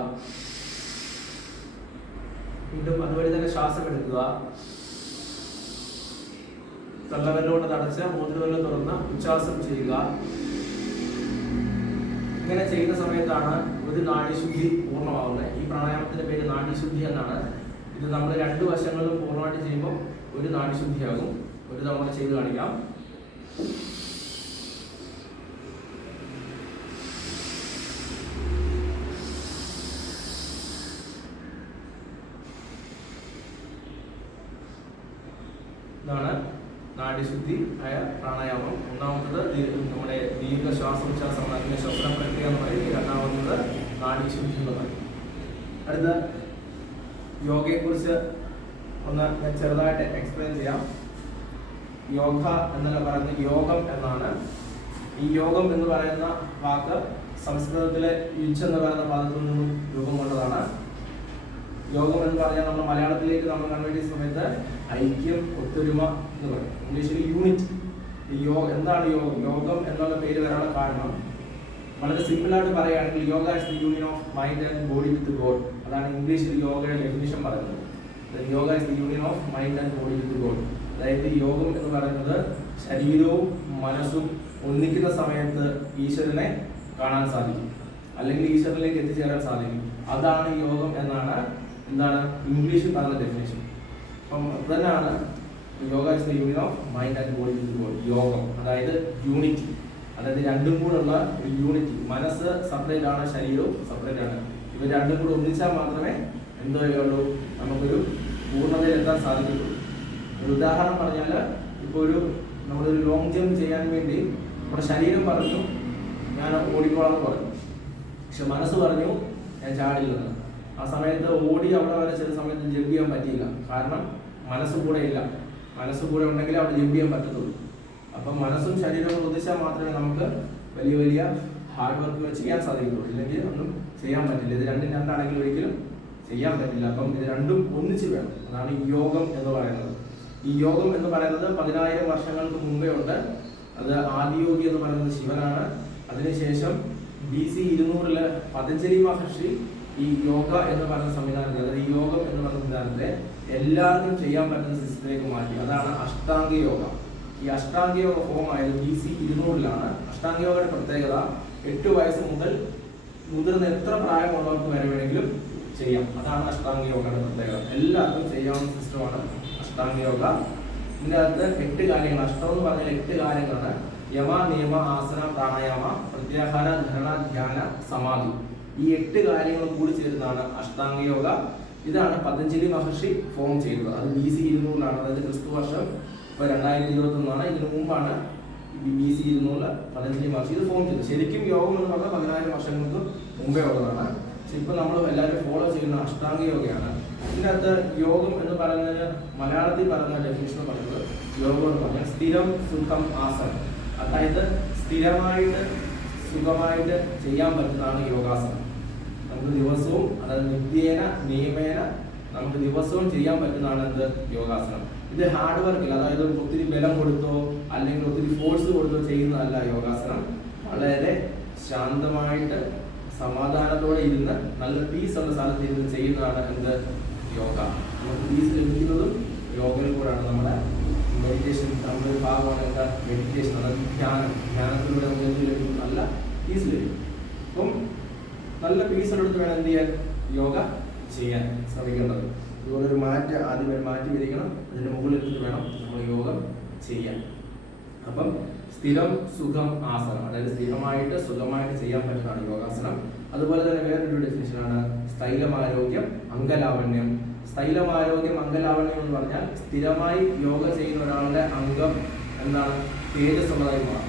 വീണ്ടും അതുവഴി തന്നെ ശ്വാസം എടുക്കുക. തള്ളവിരൽ കൊണ്ട് നടച്ച് മോതിരവിരൽ തുറന്ന് ഉച്ഛ്വാസം ചെയ്യുക. ഇങ്ങനെ ചെയ്യുന്ന സമയത്താണ് ഒരു നാഡീശുദ്ധി പൂർണ്ണമാവുന്നത്. ഈ പ്രാണായാമത്തിന്റെ പേര് നാഡീശുദ്ധി എന്നാണ്. ഇത് നമ്മൾ 2 വശങ്ങളിലും പൂർണ്ണമായിട്ട് ചെയ്യുമ്പോൾ ഒരു നാഡീശുദ്ധിയാകും. ഒരു തവണ ചെയ്ത് കാണിക്കാം. ഇതാണ് നാഡീശുദ്ധി ആയ പ്രാണായാമം. ഒന്നാമത്തത് നമ്മുടെ ദീർഘ ശ്വാസോച്ഛ്വാസമാണ്, അതിന്റെ ശ്വസന പ്രക്രിയ എന്ന് പറയും. രണ്ടാമത്തത് നാഡീശുദ്ധി എന്ന് പറയും. അടുത്ത യോഗയെക്കുറിച്ച് ഒന്ന് ഞാൻ ചെറുതായിട്ട് എക്സ്പ്ലെയിൻ ചെയ്യാം. യോഗ എന്നല്ല പറയുന്നത് യോഗം എന്നാണ്. ഈ യോഗം എന്ന് പറയുന്ന വാക്ക് സംസ്കൃതത്തിലെ യുജ് എന്ന് പറയുന്ന പദത്തിൽ നിന്നും രൂപം കൊണ്ടതാണ്. യോഗം എന്ന് പറഞ്ഞാൽ നമ്മൾ മലയാളത്തിലേക്ക് നമ്മൾ കൺവേർട്ട് ചെയ്യുന്ന സമയത്ത് ഐക്യം, ഒത്തൊരുമ എന്ന് പറയും. ഇംഗ്ലീഷിൽ യൂണിറ്റ്. എന്താണ് യോഗം? യോഗം എന്നുള്ള പേര് വരാനുള്ള കാരണം വളരെ സിമ്പിൾ ആയിട്ട് പറയുകയാണെങ്കിൽ yoga is the union of mind and body with God. അതാണ് ഇംഗ്ലീഷിൽ യോഗയുടെ ഡെഫിനിഷൻ പറയുന്നത്. Yoga is the union of mind and body with God. അതായത് യോഗം എന്ന് പറയുന്നത് ശരീരവും മനസ്സും ഒന്നിക്കുന്ന സമയത്ത് ഈശ്വരനെ കാണാൻ സാധിക്കും, അല്ലെങ്കിൽ ഈശ്വരനിലേക്ക് എത്തിച്ചേരാൻ സാധിക്കും. അതാണ് യോഗം എന്നാണ് ഇംഗ്ലീഷിൽ പറഞ്ഞ ഡെഫിനേഷൻ. അപ്പം തന്നെയാണ് yoga is the union of mind and body with God. യോഗം അതായത് യൂണിറ്റി, അതായത് രണ്ടും കൂടെയുള്ള ഒരു യൂണിറ്റി. മനസ്സ് സെപ്പറേറ്റ് ആണ്, ശരീരവും സെപ്പറേറ്റ് ആണ്. ഇവ രണ്ടും കൂടെ ഒന്നിച്ചാൽ മാത്രമേ എന്തോയുള്ളൂ, നമുക്കൊരു പൂർണ്ണതയിൽ എത്താൻ സാധിക്കുള്ളൂ. ഒരു ഉദാഹരണം പറഞ്ഞാൽ, ഇപ്പോൾ നമ്മളൊരു ലോങ് ജമ്പ് ചെയ്യാൻ വേണ്ടി നമ്മുടെ ശരീരം പറഞ്ഞു ഞാൻ ഓടിക്കോളാം എന്ന് പറഞ്ഞു, പക്ഷെ മനസ്സ് പറഞ്ഞു ഞാൻ ചാടില്ലെന്ന്. ആ സമയത്ത് ഓടി അവിടെ വരെ ചില സമയത്ത് ജമ്പ് ചെയ്യാൻ പറ്റിയില്ല. കാരണം മനസ്സ് കൂടെ ഇല്ല. മനസ്സ് കൂടെ ഉണ്ടെങ്കിൽ അവിടെ ജമ്പ് ചെയ്യാൻ പറ്റത്തുള്ളൂ. അപ്പം മനസ്സും ശരീരവും ഒന്നിച്ചാൽ മാത്രമേ നമുക്ക് വലിയ വലിയ ഹാർഡ് വർക്കുകൾ ചെയ്യാൻ സാധിക്കുള്ളൂ. ഇല്ലെങ്കിൽ ഒന്നും ചെയ്യാൻ പറ്റില്ല. ഇത് രണ്ടാണെങ്കിൽ ഒരിക്കലും ചെയ്യാൻ പറ്റില്ല. അപ്പം ഇത് രണ്ടും ഒന്നിച്ച് വേണം. അതാണ് ഈ യോഗം എന്ന് പറയുന്നത്. ഈ യോഗം എന്ന് പറയുന്നത് 10,000 വർഷങ്ങൾക്ക് മുമ്പേ ഉണ്ട്. അത് ആദിയോഗി എന്ന് പറയുന്നത് ശിവനാണ്. അതിനുശേഷം BC 200 പതഞ്ജലി മഹർഷി ഈ യോഗ എന്ന് പറയുന്ന സംവിധാനത്തെ, അതായത് ഈ യോഗം എന്ന് പറയുന്ന സംവിധാനത്തെ എല്ലാവർക്കും ചെയ്യാൻ പറ്റുന്ന സിസ്റ്റത്തിലേക്ക് മാറ്റി. അതാണ് അഷ്ടാംഗ യോഗ. ഈ അഷ്ടാംഗ യോഗ ഫോം ആയത് BC 200 അഷ്ടാംഗ യോഗയുടെ പ്രത്യേകത 8 വയസ്സ് മുതൽ മുതിർന്ന എത്ര പ്രായമുള്ളവർക്ക് വരെ വേണമെങ്കിലും ചെയ്യാം. അതാണ് അഷ്ടാംഗ യോഗയുടെ പ്രത്യേകത. എല്ലാവർക്കും ചെയ്യാവുന്ന സിസ്റ്റമാണ് അഷ്ടാംഗ യോഗ. ഇതിൻ്റെ അകത്ത് 8 കാര്യങ്ങൾ, അഷ്ടം എന്ന് പറഞ്ഞാൽ 8 കാര്യങ്ങളാണ്. യമ, നിയമ, ആസന, പ്രാണായാമ, പ്രത്യാഹാര, ധരണ, ധ്യാന, സമാധി. ഈ 8 കാര്യങ്ങളും കൂടി ചേരുന്നതാണ് അഷ്ടാംഗ യോഗ. ഇതാണ് പതഞ്ജലി മഹർഷി ഫോം ചെയ്തത്. അത് BC 200 അതായത് ക്രിസ്തു വർഷം ഇപ്പോൾ 2021. ഇതിനു മുമ്പാണ് BC 200 പതഞ്ജലി മഹർഷി ഇത് ഫോം ചെയ്തത്. ശരിക്കും യോഗം എന്ന് പറഞ്ഞാൽ 10,000 വർഷങ്ങൾക്ക് മുമ്പേ ഉള്ളതാണ്. പക്ഷെ ഇപ്പൊ നമ്മൾ എല്ലാവരും ഫോളോ ചെയ്യുന്ന അഷ്ടാംഗ യോഗയാണ്. ഇതിനകത്ത് യോഗം എന്ന് പറയുന്നതിന് മലയാളത്തിൽ പറയുന്ന ഡെഫിനിഷൻ പറയുന്നത് യോഗം എന്ന് പറഞ്ഞാൽ സ്ഥിരം, സുഖം, ആസനം. അതായത് സ്ഥിരമായിട്ട് സുഖമായിട്ട് ചെയ്യാൻ പറ്റുന്നതാണ് യോഗാസനം. നമുക്ക് ദിവസവും, അതായത് നിത്യേന നിയമേന നമുക്ക് ദിവസവും ചെയ്യാൻ പറ്റുന്നതാണ് എന്ത് യോഗാസനം. ഇത് ഹാർഡ് വർക്കിൽ, അതായത് ഒത്തിരി ബലം കൊടുത്തോ അല്ലെങ്കിൽ ഒത്തിരി ഫോഴ്സ് കൊടുത്തോ ചെയ്യുന്നതല്ല യോഗാസനം. വളരെ ശാന്തമായിട്ട് സമാധാനത്തോടെ ഇരുന്ന് നല്ല പീസ് ഉള്ള സ്ഥലത്ത് ഇരുന്ന് ചെയ്യുന്നതാണ് എന്ത് യോഗ. നമുക്ക് പീസ് ലഭിക്കുന്നതും യോഗയിൽ കൂടെയാണ്. നമ്മുടെ മെഡിറ്റേഷൻ നമ്മുടെ ഭാഗമാണ് എന്താ മെഡിറ്റേഷൻ, അതായത് ധ്യാനത്തിലൂടെ നമുക്ക് എന്ത് ലഭിക്കും, നല്ല പീസ് ലഭിക്കും. അപ്പം നല്ല പീസ് എടുത്ത് വേണം എന്ത് ചെയ്യാൻ, യോഗ ചെയ്യാൻ ശ്രമിക്കേണ്ടത്. ഇതുപോലെ ഒരു ആദ്യം മാറ്റി വിരിക്കണം. അതിൻ്റെ മുകളിൽ വേണം നമ്മൾ യോഗം ചെയ്യാൻ. അപ്പം സ്ഥിരം, സുഖം, ആസനം, അതായത് സ്ഥിരമായിട്ട് സുഖമായിട്ട് ചെയ്യാൻ പറ്റുന്നതാണ് യോഗാസനം. അതുപോലെ തന്നെ വേറൊരു ഡെഫിനിഷനാണ് സ്ഥൈലമാരോഗ്യം, അംഗലാവണ്യം. സ്ഥൈലമാരോഗ്യം, അംഗലാവണ്യം എന്ന് പറഞ്ഞാൽ സ്ഥിരമായി യോഗ ചെയ്യുന്ന ഒരാളുടെ അംഗം എന്താണ്, തേജസ് ഉള്ളതായി മാറും.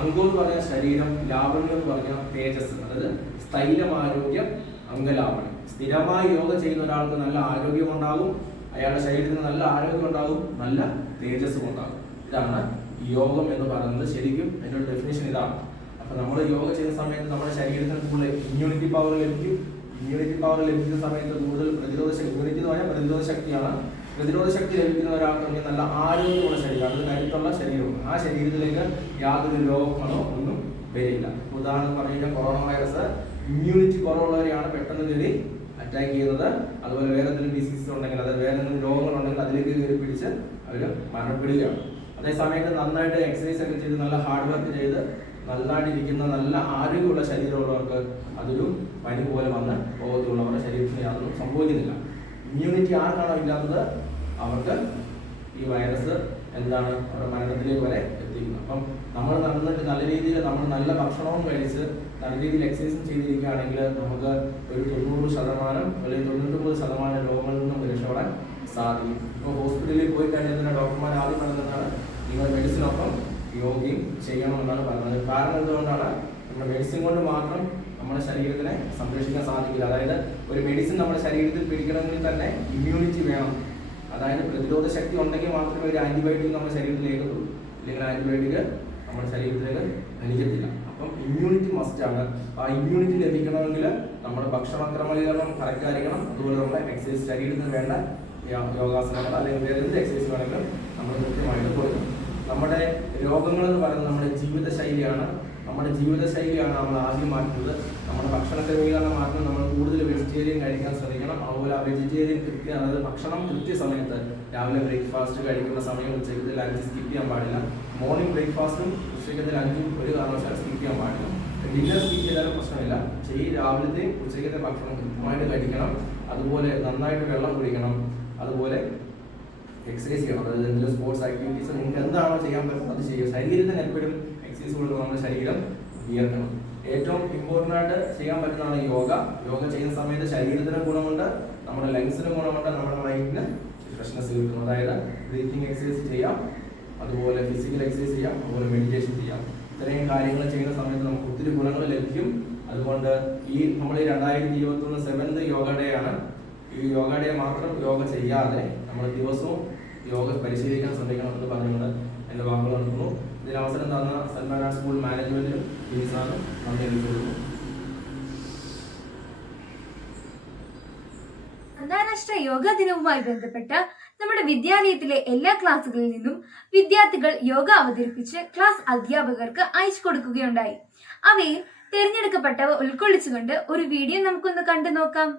അംഗം എന്ന് പറഞ്ഞാൽ ശരീരം, ലാവണ്യം എന്ന് പറഞ്ഞാൽ തേജസ്. അതായത് സ്ഥൈലമാരോഗ്യം, അംഗലാവണ്യം. സ്ഥിരമായി യോഗ ചെയ്യുന്ന ഒരാൾക്ക് നല്ല ആരോഗ്യം ഉണ്ടാകും, അയാളുടെ ശരീരത്തിന് നല്ല ആരോഗ്യം ഉണ്ടാകും, നല്ല തേജസ്സും ഉണ്ടാകും. ഇതാണ് യോഗം എന്ന് പറയുന്നത്. ശരിക്കും അതിൻ്റെ ഡെഫിനേഷൻ ഇതാണ്. അപ്പൊ നമ്മൾ യോഗ ചെയ്യുന്ന സമയത്ത് നമ്മുടെ ശരീരത്തിന് കൂടുതൽ ഇമ്മ്യൂണിറ്റി പവർ ലഭിക്കും. ഇമ്മ്യൂണിറ്റി പവർ ലഭിക്കുന്ന സമയത്ത് കൂടുതൽ പ്രതിരോധ ശക്തി, ഇമ്മ്യൂണിറ്റി എന്ന് പറഞ്ഞാൽ പ്രതിരോധ ശക്തിയാണ്. പ്രതിരോധ ശക്തി ലഭിക്കുന്ന ഒരാൾക്ക് നല്ല ആരോഗ്യമുള്ള ശരീരം, അത് കരുത്തുള്ള ശരീരമാണ്. ആ ശരീരത്തിലേക്ക് യാതൊരു രോഗങ്ങളോ ഒന്നും വരില്ല. ഉദാഹരണം പറഞ്ഞു കഴിഞ്ഞാൽ കൊറോണ വൈറസ് ഇമ്മ്യൂണിറ്റി കുറവുള്ളവരെയാണ് പെട്ടെന്ന് കയറി അറ്റാക്ക് ചെയ്യുന്നത്. അതുപോലെ വേറെ എന്തെങ്കിലും ഡിസീസ് ഉണ്ടെങ്കിൽ, അതായത് വേറെ എന്തെങ്കിലും രോഗങ്ങളുണ്ടെങ്കിൽ അതിലേക്ക് കയറി പിടിച്ച് അവർ മരണപ്പെടുകയാണ്. അതേസമയത്ത് നന്നായിട്ട് എക്സസൈസ് ഒക്കെ ചെയ്ത് നല്ല ഹാർഡ് വർക്ക് ചെയ്ത് നന്നായിട്ടിരിക്കുന്ന നല്ല ആരോഗ്യമുള്ള ശരീരമുള്ളവർക്ക് അതൊരു പനി പോലെ വന്ന് പോകത്തുള്ളൂ. അവരുടെ ശരീരത്തിന് യാതൊന്നും സംഭവിക്കുന്നില്ല. ഇമ്മ്യൂണിറ്റി ആർക്കാണോ ഇല്ലാത്തത് അവർക്ക് ഈ വൈറസ് എന്താണ് അവരുടെ മരണത്തിലേക്ക് വരെ എത്തിക്കുന്നത്. അപ്പം നമ്മൾ നടന്നിട്ട് നല്ല രീതിയിൽ നമ്മൾ നല്ല ഭക്ഷണവും കഴിച്ച് നല്ല രീതിയിൽ എക്സസൈസും ചെയ്തിരിക്കുകയാണെങ്കിൽ നമുക്ക് ഒരു 90% അല്ലെങ്കിൽ 99% രോഗങ്ങളിൽ നിന്നും രക്ഷപ്പെടാൻ സാധിക്കും. ഇപ്പോൾ ഹോസ്പിറ്റലിൽ പോയി കഴിഞ്ഞാൽ തന്നെ ഡോക്ടർമാർ ആദ്യം പറയുന്നതാണ് നിങ്ങൾ മെഡിസിനൊപ്പം യോഗയും ചെയ്യണമെന്നാണ് പറയുന്നത്. കാരണം എന്തുകൊണ്ടാണ്? നമ്മുടെ മെഡിസിൻ കൊണ്ട് മാത്രം നമ്മുടെ ശരീരത്തിനെ സംരക്ഷിക്കാൻ സാധിക്കില്ല. അതായത് ഒരു മെഡിസിൻ നമ്മുടെ ശരീരത്തിൽ പിടിക്കണമെങ്കിൽ തന്നെ ഇമ്മ്യൂണിറ്റി വേണം. അതായത് പ്രതിരോധ ശക്തി ഉണ്ടെങ്കിൽ മാത്രമേ ഒരു ആന്റിബയോട്ടിക് നമ്മുടെ ശരീരത്തിലേക്ക് എത്തുള്ളൂ. ഇല്ലെങ്കിൽ ആന്റിബയോട്ടിക് നമ്മുടെ ശരീരത്തിലേക്ക് വലിക്കത്തില്ല. അപ്പം ഇമ്മ്യൂണിറ്റി മസ്റ്റാണ്. ആ ഇമ്മ്യൂണിറ്റി ലഭിക്കണമെങ്കിൽ നമ്മുടെ ഭക്ഷണ ക്രമീകരണം കറക്റ്റ് ആയിരിക്കണം. അതുപോലെ നമ്മുടെ എക്സസൈസ്, ശരീരത്തിന് വേണ്ട യോഗാസനങ്ങൾ അല്ലെങ്കിൽ വേറെ എന്ത് എക്സസൈസ് വേണമെങ്കിലും നമ്മൾ കൃത്യമായിട്ട് കൊടുക്കണം. നമ്മുടെ രോഗങ്ങൾ എന്ന് പറയുന്നത് നമ്മുടെ ജീവിതശൈലിയാണ്. നമ്മുടെ ജീവിതശൈലിയാണ് നമ്മൾ ആദ്യം മാറ്റുന്നത്. നമ്മുടെ ഭക്ഷണ ക്രമീകരണം മാറ്റണം. നമ്മൾ കൂടുതൽ വെജിറ്റേറിയൻ കഴിക്കാൻ ശ്രമിക്കണം. അതുപോലെ ആ വെജിറ്റേറിയൻ അതായത് ഭക്ഷണം കൃത്യസമയത്ത് രാവിലെ ബ്രേക്ക്ഫാസ്റ്റ് കഴിക്കുന്ന സമയം ഉച്ചയ്ക്കത്തിൽ ലഞ്ച് സ്കിപ്പ് ചെയ്യാൻ പാടില്ല. മോർണിംഗ് ബ്രേക്ക്ഫാസ്റ്റും ഉച്ചയ്ക്കത്തിൽ ലഞ്ചും ഒരു കാരണവശാലും സ്കിപ്പ് ചെയ്യാൻ പാടില്ല. ഡിന്നർ സ്കിപ്പ് ചെയ്താലും പ്രശ്നമില്ല. രാവിലത്തെ ഉച്ചയ്ക്കത്തെ ഭക്ഷണം കൃത്യമായിട്ട് കഴിക്കണം. അതുപോലെ നന്നായിട്ട് വെള്ളം കുടിക്കണം. അതുപോലെ എക്സസൈസ് ചെയ്യണം. അതായത് എന്തെങ്കിലും സ്പോർട്സ് ആക്ടിവിറ്റീസ് നിങ്ങൾക്ക് എന്താണോ ചെയ്യാൻ പറ്റുന്നത് അത് ചെയ്യുക. ശരീരത്തിന് എപ്പോഴും എക്സസൈസ് കൊണ്ട് നമ്മുടെ ശരീരം ഉയർത്തണം. ഏറ്റവും ഇമ്പോർട്ടൻ്റ് ആയിട്ട് ചെയ്യാൻ പറ്റുന്നതാണ് യോഗ. യോഗ ചെയ്യുന്ന സമയത്ത് ശരീരത്തിന് ഗുണമുണ്ട്, നമ്മുടെ ലങ്സിന് ഗുണമുണ്ട്, നമ്മുടെ മൈൻഡിന് ഫ്രഷ്നെസ് കിട്ടും. അതായത് ബ്രീത്തിങ് എക്സസൈസ് ചെയ്യാം, അതുപോലെ ഫിസിക്കൽ എക്സസൈസ് ചെയ്യാം, അതുപോലെ മെഡിറ്റേഷൻ ചെയ്യാം. ഇത്രയും കാര്യങ്ങൾ ചെയ്യുന്ന സമയത്ത് നമുക്ക് ഒത്തിരി ഗുണങ്ങൾ ലഭിക്കും. അതുകൊണ്ട് നമ്മൾ 2021 7th യോഗ ഡേ ആണ്. ഈ യോഗ ഡേ മാത്രം യോഗ ചെയ്യാതെ നമ്മൾ ദിവസവും യോഗ പരിശീലിക്കാൻ ശ്രമിക്കണം എന്ന് പറഞ്ഞുകൊണ്ട് എൻ്റെ വാക്കുകൾ നടത്തുന്നു. ഇതിന് അവസരം തന്ന സൽമാൻ ആർട്സ് സ്കൂൾ മാനേജ്മെന്റിനും ടീംസാണ് നന്ദി അറിയിച്ചുകൊള്ളുന്നു. അന്താരാഷ്ട്ര യോഗാ ദിനവുമായി ബന്ധപ്പെട്ട് നമ്മുടെ വിദ്യാലയത്തിലെ എല്ലാ ക്ലാസ്സുകളിൽ നിന്നും വിദ്യാർത്ഥികൾ യോഗ അവതരിപ്പിച്ച് ക്ലാസ് അധ്യാപകർക്ക് അയച്ചു കൊടുക്കുകയുണ്ടായി. അവയിൽ തിരഞ്ഞെടുക്കപ്പെട്ടവ ഉൾക്കൊള്ളിച്ചുകൊണ്ട് ഒരു വീഡിയോ നമുക്കൊന്ന് കണ്ടു നോക്കാം.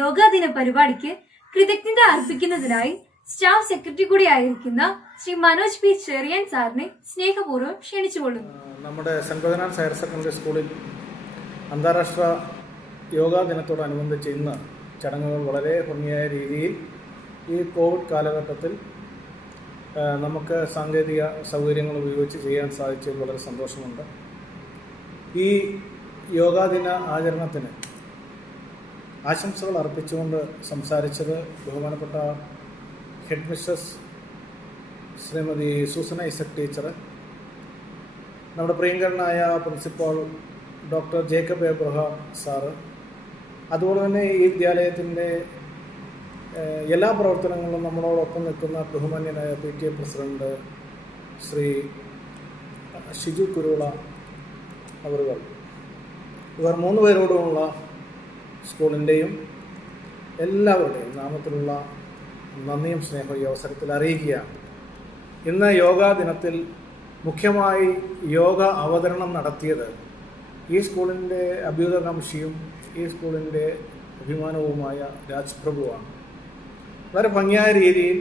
യോഗാ ദിന പരിപാടിക്ക് കൃതജ്ഞത അർപ്പിക്കുന്നതിനായി സ്റ്റാഫ് സെക്രട്ടറി കൂടിയായിരിക്കുന്ന ശ്രീ മനോജ് പി ചെറിയൻ സാറിനെ സ്നേഹപൂർവ്വം ക്ഷണിച്ചുകൊള്ളുന്നു. നമ്മുടെ സെൻറ് ബെർണാർഡ്സ് ഹയർ സെക്കൻഡറി സ്കൂളിൽ അന്താരാഷ്ട്ര യോഗാ ദിനത്തോടനുബന്ധിച്ച് ഇന്ന് ചടങ്ങുകൾ വളരെ ഭംഗിയായ രീതിയിൽ ഈ കോവിഡ് കാലഘട്ടത്തിൽ നമുക്ക് സാങ്കേതിക സൗകര്യങ്ങൾ ഉപയോഗിച്ച് ചെയ്യാൻ സാധിച്ചതിൽ വളരെ സന്തോഷമുണ്ട്. ഈ യോഗാ ദിന ആചരണത്തിന് ആശംസകൾ അർപ്പിച്ചുകൊണ്ട് സംസാരിച്ചത് ബഹുമാനപ്പെട്ട head mistress Shrimati Susanna Isaac teacher, നമ്മുടെ പ്രിയങ്കരനായ principal doctor Jacob Abraham sir, അതുപോലെ തന്നെ ഈ വിദ്യാലയത്തിൻ്റെ എല്ലാ പ്രവർത്തനങ്ങളിലും നമ്മളോടൊപ്പം നിൽക്കുന്ന ബഹുമാന്യനായ PTA പ്രസിഡന്റ് ശ്രീ ഷിജു കുരുള അവറുകൾ, ഇവർ 3 പേരോടുമുള്ള സ്കൂളിൻ്റെയും എല്ലാവരുടെയും നാമത്തിലുള്ള നന്ദിയും സ്നേഹവും ഈ അവസരത്തിൽ അറിയിക്കുകയാണ്. ഇന്ന് യോഗാ ദിനത്തിൽ മുഖ്യമായി യോഗ അവതരണം നടത്തിയത് ഈ സ്കൂളിൻ്റെ അഭ്യുദയകാംക്ഷിയും ഈ സ്കൂളിൻ്റെ അഭിമാനവുമായ രാജ് പ്രഭുവാണ്. വളരെ ഭംഗിയായ രീതിയിൽ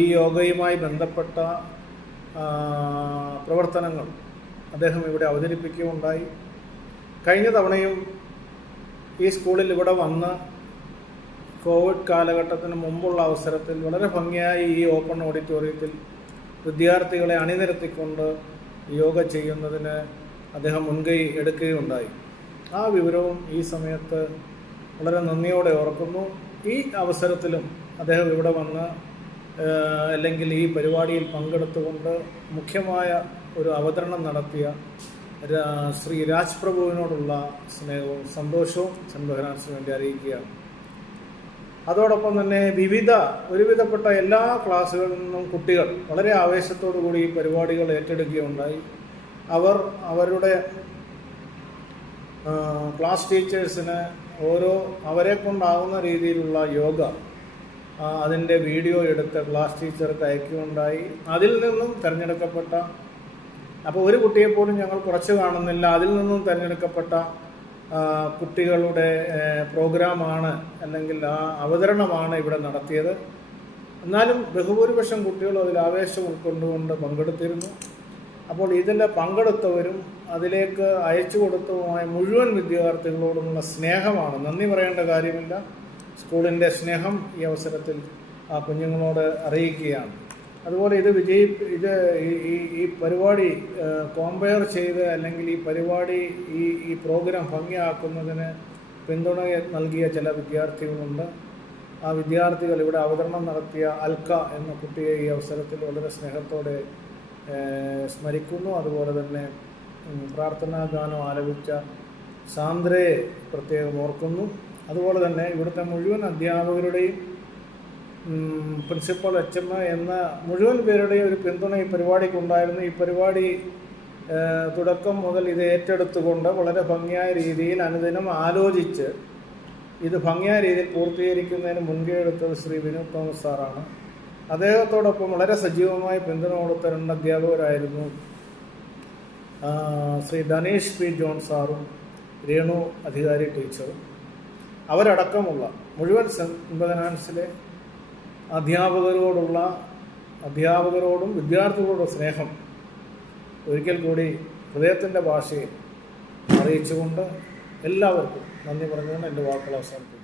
ഈ യോഗയുമായി ബന്ധപ്പെട്ട പ്രവർത്തനങ്ങൾ അദ്ദേഹം ഇവിടെ അവതരിപ്പിക്കുകയുണ്ടായി. കഴിഞ്ഞ തവണയും ഈ സ്കൂളിൽ ഇവിടെ വന്ന് കോവിഡ് കാലഘട്ടത്തിന് മുമ്പുള്ള അവസരത്തിൽ വളരെ ഭംഗിയായി ഈ ഓപ്പൺ ഓഡിറ്റോറിയത്തിൽ വിദ്യാർത്ഥികളെ അണിനിരത്തിക്കൊണ്ട് യോഗ ചെയ്യുന്നതിന് അദ്ദേഹം മുൻകൈ എടുക്കുകയുണ്ടായി. ആ വിവരവും ഈ സമയത്ത് വളരെ നന്ദിയോടെ ഓർക്കുന്നു. ഈ അവസരത്തിലും അദ്ദേഹം ഇവിടെ വന്ന് അല്ലെങ്കിൽ ഈ പരിപാടിയിൽ പങ്കെടുത്തുകൊണ്ട് മുഖ്യമായ ഒരു അവതരണം നടത്തിയ ശ്രീ രാജ് പ്രഭുവിനോടുള്ള സ്നേഹവും സന്തോഷവും സെൻറ് ബെർണാർഡ്സിന് വേണ്ടി അറിയിക്കുകയാണ്. അതോടൊപ്പം തന്നെ ഒരുവിധപ്പെട്ട എല്ലാ ക്ലാസ്സുകളിൽ നിന്നും കുട്ടികൾ വളരെ ആവേശത്തോടു കൂടി ഈ പരിപാടികൾ ഏറ്റെടുക്കുകയുണ്ടായി. അവരുടെ ക്ലാസ് ടീച്ചേഴ്സിന് അവരെ കൊണ്ടാകുന്ന രീതിയിലുള്ള യോഗ അതിൻ്റെ വീഡിയോ എടുത്ത് ക്ലാസ് ടീച്ചർക്ക് അയക്കുകയുണ്ടായി. അതിൽ നിന്നും തിരഞ്ഞെടുക്കപ്പെട്ട, അപ്പോൾ ഒരു കുട്ടിയെപ്പോലും ഞങ്ങൾ കുറച്ച് കാണുന്നില്ല, അതിൽ നിന്നും തിരഞ്ഞെടുക്കപ്പെട്ട കുട്ടികളുടെ പ്രോഗ്രാമാണ് അല്ലെങ്കിൽ ആ അവതരണമാണ് ഇവിടെ നടത്തിയത്. എന്നാലും ബഹുഭൂരിപക്ഷം കുട്ടികളും അതിൽ ആവേശം ഉൾക്കൊണ്ടുകൊണ്ട് പങ്കെടുത്തിരുന്നു. അപ്പോൾ ഇതിൽ പങ്കെടുത്തവരും അതിലേക്ക് അയച്ചു കൊടുത്തതുമായ മുഴുവൻ വിദ്യാർത്ഥികളോടുമുള്ള സ്നേഹമാണ്, നന്ദി പറയേണ്ട കാര്യമില്ല. സ്കൂളിൻ്റെ സ്നേഹം ഈ അവസരത്തിൽ ആ കുഞ്ഞുങ്ങളോട് അറിയിക്കുകയാണ്. അതുപോലെ ഈ പരിപാടി കോമ്പയർ ചെയ്ത് അല്ലെങ്കിൽ ഈ പരിപാടി ഈ പ്രോഗ്രാം ഭംഗിയാക്കുന്നതിന് പിന്തുണ നൽകിയ ചില വിദ്യാർത്ഥികളുണ്ട്. ആ വിദ്യാർത്ഥികൾ ഇവിടെ അവതരണം നടത്തിയ അൽക്ക എന്ന കുട്ടിയെ ഈ അവസരത്തിൽ വളരെ സ്നേഹത്തോടെ സ്മരിക്കുന്നു. അതുപോലെ തന്നെ പ്രാർത്ഥനാ ഗാനം ആലപിച്ച സാന്ദ്രയെ പ്രത്യേകം ഓർക്കുന്നു. അതുപോലെ തന്നെ ഇവിടുത്തെ മുഴുവൻ അധ്യാപകരുടെയും പ്രിൻസിപ്പൽ HM എന്ന മുഴുവൻ പേരുടെയും ഒരു പിന്തുണ ഈ പരിപാടിക്കുണ്ടായിരുന്നു. ഈ പരിപാടി തുടക്കം മുതൽ ഇത് ഏറ്റെടുത്തുകൊണ്ട് വളരെ ഭംഗിയായ രീതിയിൽ അനുദിനം ആലോചിച്ച് ഇത് ഭംഗിയായ രീതിയിൽ പൂർത്തീകരിക്കുന്നതിന് മുൻകൈ എടുത്തത് ശ്രീ വിനോദ് തോമസ് സാറാണ്. അദ്ദേഹത്തോടൊപ്പം വളരെ സജീവമായി പിന്തുണ കൊടുത്ത 2 അധ്യാപകരായിരുന്നു ശ്രീ ഡനീഷ് P. ജോൺ സാറും രേണു അധികാരി ടീച്ചറും. അവരടക്കമുള്ള മുഴുവൻ സെൻറ് ബെർണാർഡ്സിലെ അധ്യാപകരോടും വിദ്യാർത്ഥികളോടും സ്നേഹം ഒരിക്കൽ കൂടി ഹൃദയത്തിൻ്റെ ഭാഷയിൽ അറിയിച്ചുകൊണ്ട് എല്ലാവർക്കും നന്ദി പറഞ്ഞുകൊണ്ട് എൻ്റെ വാക്കുകൾ അവസാനിപ്പിക്കുന്നു.